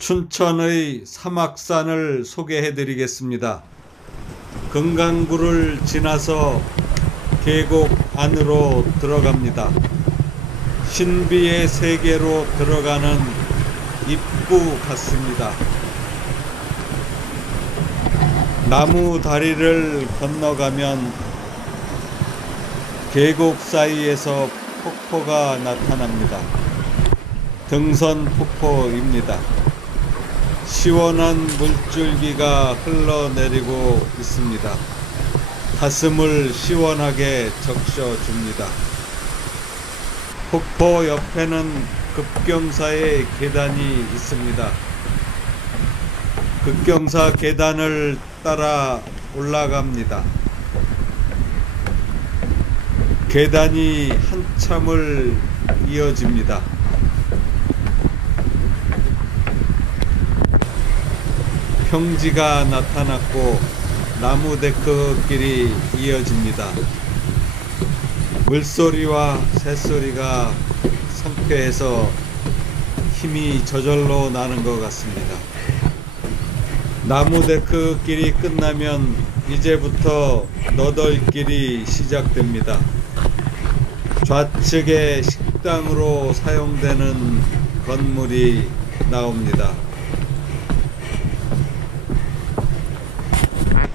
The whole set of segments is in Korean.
춘천의 사막산을 소개해 드리겠습니다. 금강구를 지나서 계곡 안으로 들어갑니다. 신비의 세계로 들어가는 입구 같습니다. 나무 다리를 건너가면 계곡 사이에서 폭포가 나타납니다. 등선 폭포입니다. 시원한 물줄기가 흘러내리고 있습니다. 가슴을 시원하게 적셔줍니다. 폭포 옆에는 급경사의 계단이 있습니다. 급경사 계단을 따라 올라갑니다. 계단이 한참을 이어집니다. 평지가 나타났고 나무 데크길이 이어집니다. 물소리와 새소리가 상쾌해서 힘이 저절로 나는 것 같습니다. 나무 데크길이 끝나면 이제부터 너덜길이 시작됩니다. 좌측에 식당으로 사용되는 건물이 나옵니다.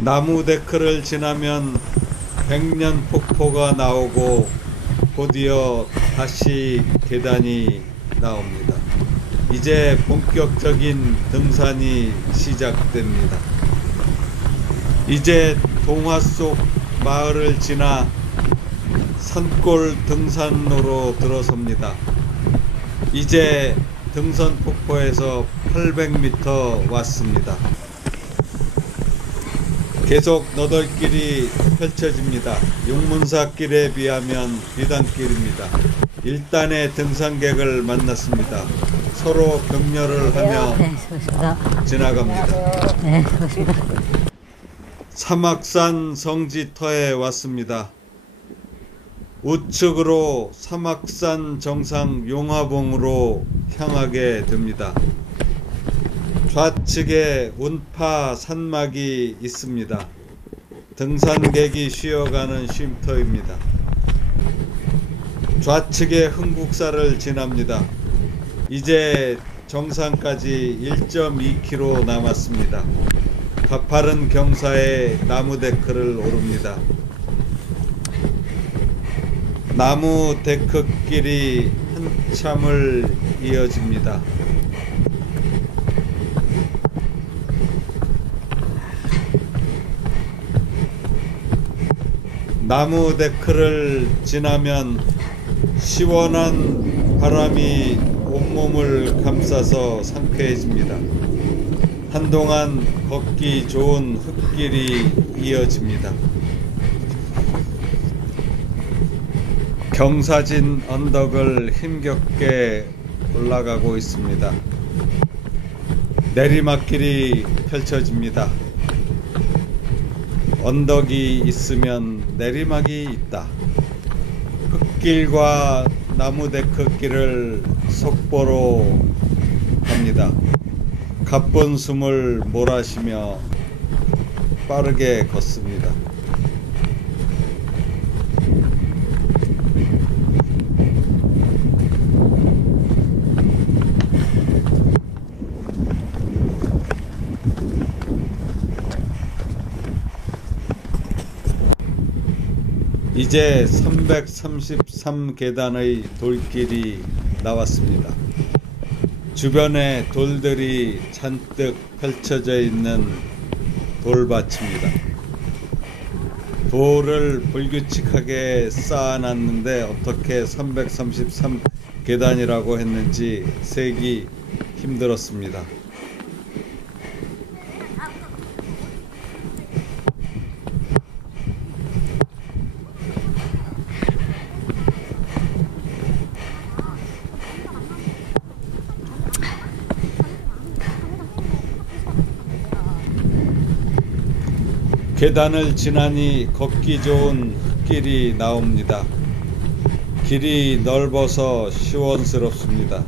나무 데크를 지나면 백년폭포가 나오고 곧이어 다시 계단이 나옵니다. 이제 본격적인 등산이 시작됩니다. 이제 동화 속 마을을 지나 산골 등산로로 들어섭니다. 이제 등선폭포에서 800m 왔습니다. 계속 너덜길이 펼쳐집니다. 용문사길에 비하면 비단길입니다. 1단의 등산객을 만났습니다. 서로 격려를 하며 지나갑니다. 사막산 성지터에 왔습니다. 우측으로 사막산 정상 용화봉으로 향하게 됩니다. 좌측에 운파 산막이 있습니다. 등산객이 쉬어가는 쉼터입니다. 좌측에 흥국사를 지납니다. 이제 정상까지 1.2km 남았습니다. 가파른 경사에 나무 데크를 오릅니다. 나무 데크길이 한참을 이어집니다. 나무 데크를 지나면 시원한 바람이 온몸을 감싸서 상쾌해집니다. 한동안 걷기 좋은 흙길이 이어집니다. 경사진 언덕을 힘겹게 올라가고 있습니다. 내리막길이 펼쳐집니다. 언덕이 있으면 내리막이 있다. 흙길과 나무 데크길을 속보로 갑니다. 가쁜 숨을 몰아쉬며 빠르게 걷습니다. 이제 333계단의 돌길이 나왔습니다. 주변에 돌들이 잔뜩 펼쳐져 있는 돌밭입니다. 돌을 불규칙하게 쌓아놨는데 어떻게 333계단이라고 했는지 세기 힘들었습니다. 계단을 지나니 걷기 좋은 흙길이 나옵니다. 길이 넓어서 시원스럽습니다.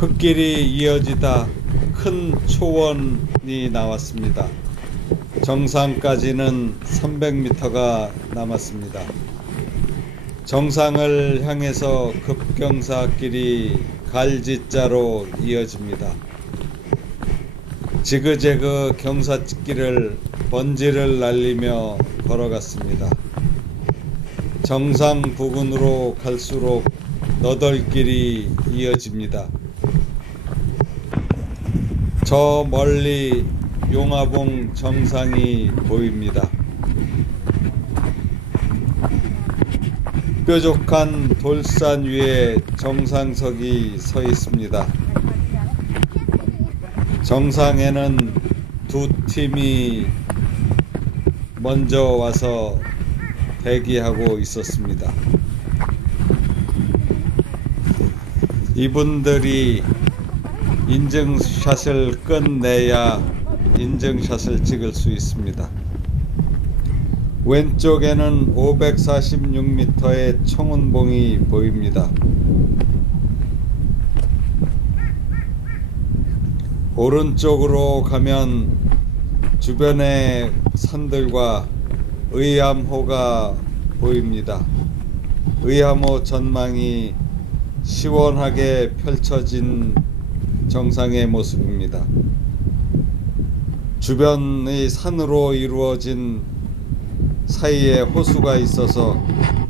흙길이 이어지다 큰 초원이 나왔습니다. 정상까지는 300m가 남았습니다. 정상을 향해서 급경사길이 갈지자로 이어집니다. 지그재그 경사길을 번지를 날리며 걸어갔습니다. 정상 부근으로 갈수록 너덜길이 이어집니다. 저 멀리 용화봉 정상이 보입니다. 뾰족한 돌산 위에 정상석이 서 있습니다. 정상에는 두 팀이 먼저 와서 대기하고 있었습니다. 이분들이 인증샷을 끝내야 인증샷을 찍을 수 있습니다. 왼쪽에는 546m의 청운봉이 보입니다. 오른쪽으로 가면 주변의 산들과 의암호가 보입니다. 의암호 전망이 시원하게 펼쳐진 정상의 모습입니다. 주변의 산으로 이루어진 사이에 호수가 있어서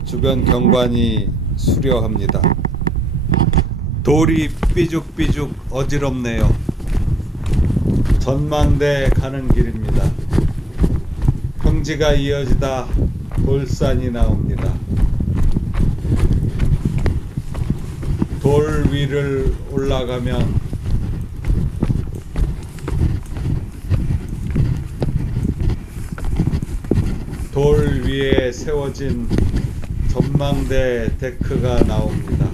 주변 경관이 수려합니다. 돌이 삐죽삐죽 어지럽네요. 전망대 가는 길입니다. 평지가 이어지다 돌산이 나옵니다. 돌 위를 올라가면 돌 위에 세워진 전망대 데크가 나옵니다.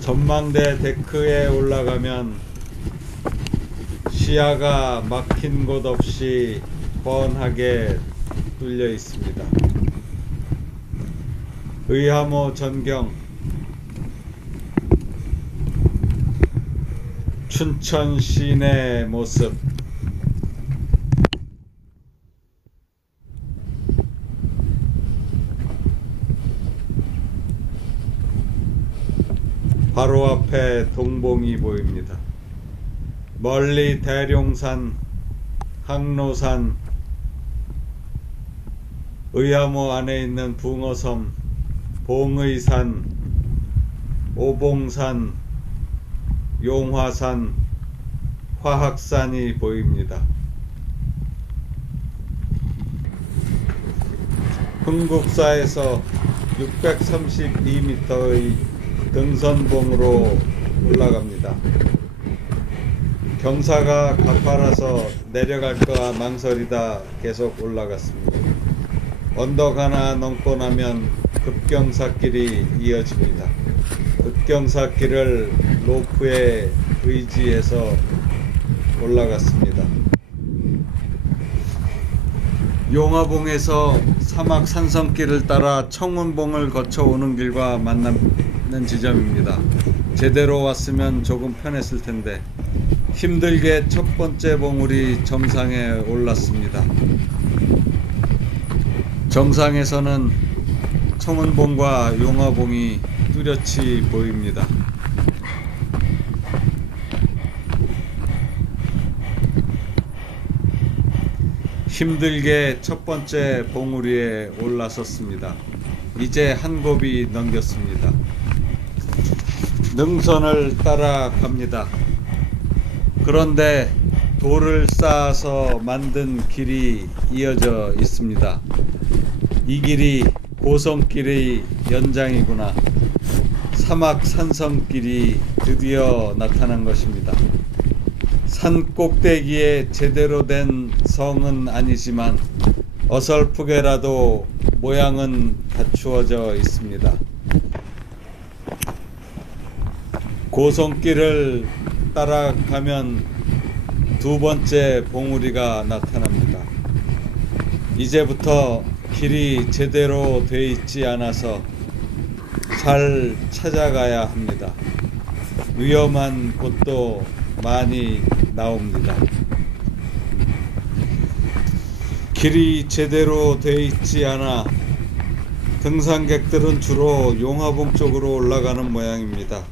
전망대 데크에 올라가면 시야가 막힌 곳 없이 훤하게 뚫려 있습니다. 의암호 전경, 춘천 시내 모습, 바로 앞에 동봉이 보입니다. 멀리 대룡산, 항로산, 의암호 안에 있는 붕어섬, 봉의산, 오봉산, 용화산, 화학산이 보입니다. 흥국사에서 632m의 등선봉으로 올라갑니다. 경사가 가파라서 내려갈까 망설이다 계속 올라갔습니다. 언덕 하나 넘고 나면 급경사길이 이어집니다. 급경사길을 로프에 의지해서 올라갔습니다. 용화봉에서 사막 산성길을 따라 청운봉을 거쳐 오는 길과 만나는 지점입니다. 제대로 왔으면 조금 편했을 텐데 힘들게 첫 번째 봉우리 정상에 올랐습니다. 정상에서는 청운봉과 용화봉이 뚜렷이 보입니다. 힘들게 첫 번째 봉우리에 올라섰습니다. 이제 한 곱이 넘겼습니다. 능선을 따라갑니다. 그런데 돌을 쌓아서 만든 길이 이어져 있습니다. 이 길이 고성길의 연장이구나. 사막 산성길이 드디어 나타난 것입니다. 산 꼭대기에 제대로 된 성은 아니지만 어설프게라도 모양은 갖추어져 있습니다. 고성길을 따라가면 두 번째 봉우리가 나타납니다. 이제부터 길이 제대로 돼 있지 않아서 잘 찾아가야 합니다. 위험한 곳도 많이 나옵니다. 길이 제대로 돼 있지 않아 등산객들은 주로 용화봉 쪽으로 올라가는 모양입니다.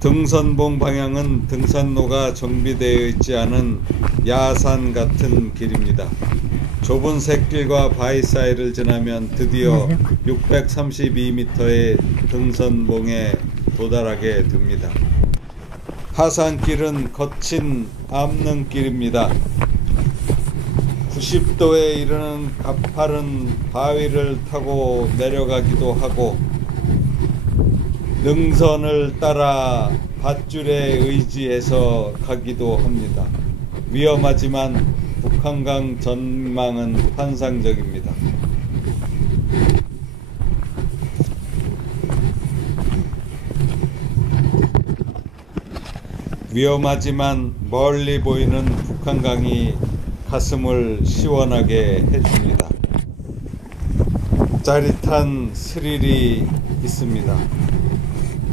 등선봉 방향은 등산로가 정비되어 있지 않은 야산 같은 길입니다. 좁은 샛길과 바위 사이를 지나면 드디어 632m의 등선봉에 도달하게 됩니다. 하산길은 거친 암릉길입니다. 90도에 이르는 가파른 바위를 타고 내려가기도 하고 능선을 따라 밧줄에 의지해서 가기도 합니다. 위험하지만 북한강 전망은 환상적입니다. 위험하지만 멀리 보이는 북한강이 가슴을 시원하게 해줍니다. 짜릿한 스릴이 있습니다.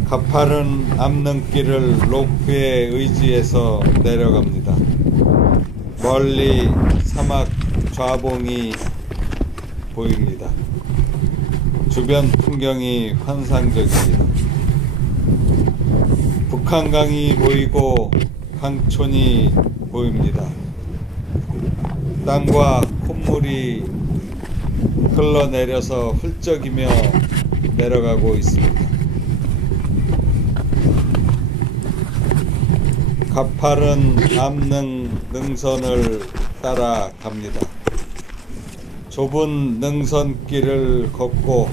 가파른 암릉길을 로프에 의지해서 내려갑니다. 멀리 사막 좌봉이 보입니다. 주변 풍경이 환상적입니다. 북한강이 보이고 강촌이 보입니다. 땅과 콧물이 흘러내려서 훌쩍이며 내려가고 있습니다. 가파른 암릉 능선을 따라갑니다. 좁은 능선길을 걷고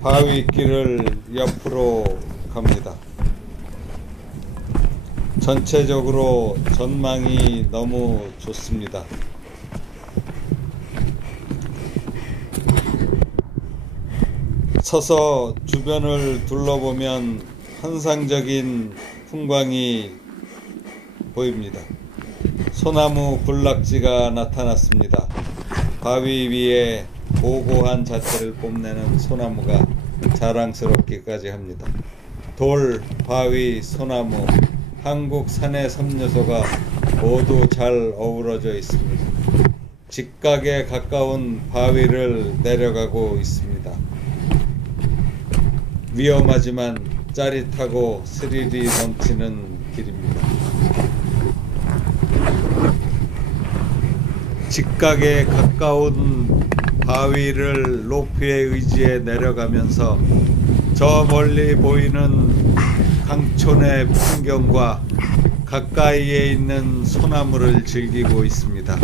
바위길을 옆으로 갑니다. 전체적으로 전망이 너무 좋습니다. 서서 주변을 둘러보면 환상적인 풍광이 보입니다. 소나무 군락지가 나타났습니다. 바위 위에 고고한 자태를 뽐내는 소나무가 자랑스럽기까지 합니다. 돌, 바위, 소나무, 한국 산의 섬요소가 모두 잘 어우러져 있습니다. 직각에 가까운 바위를 내려가고 있습니다. 위험하지만 짜릿하고 스릴이 넘치는 길입니다. 직각에 가까운 바위를 로프에 의지해 내려가면서 저 멀리 보이는 강촌의 풍경과 가까이에 있는 소나무를 즐기고 있습니다.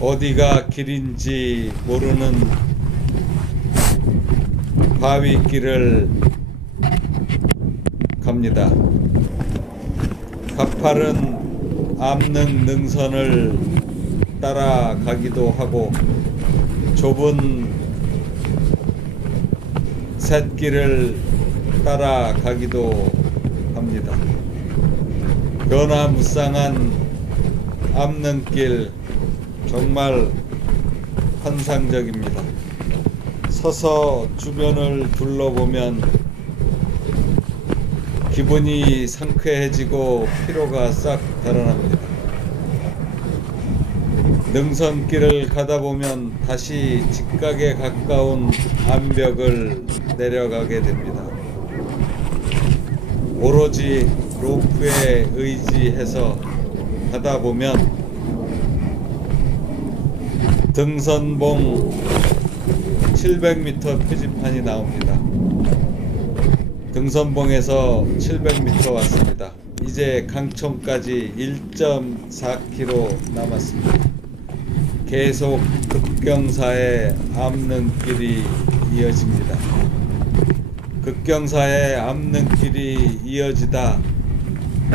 어디가 길인지 모르는 바위길을 갑니다. 가파른 암릉 능선을 따라가기도 하고 좁은 샛길을 따라가기도 합니다. 변화무쌍한 암릉길 정말 환상적입니다. 서서 주변을 둘러보면 기분이 상쾌해지고 피로가 싹 달아납니다. 능선길을 가다 보면 다시 직각에 가까운 암벽을 내려가게 됩니다. 오로지 로프에 의지해서 가다 보면 등선봉 700m 표지판이 나옵니다. 등선봉에서 700m 왔습니다. 이제 강촌까지 1.4km 남았습니다. 계속 급경사의 암릉길이 이어집니다. 급경사의 암릉길이 이어지다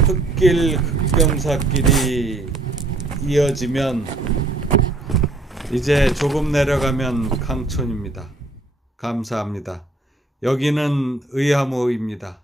흙길 급경사길이 이어지면 이제 조금 내려가면 강촌입니다. 감사합니다. 여기는 의하모입니다.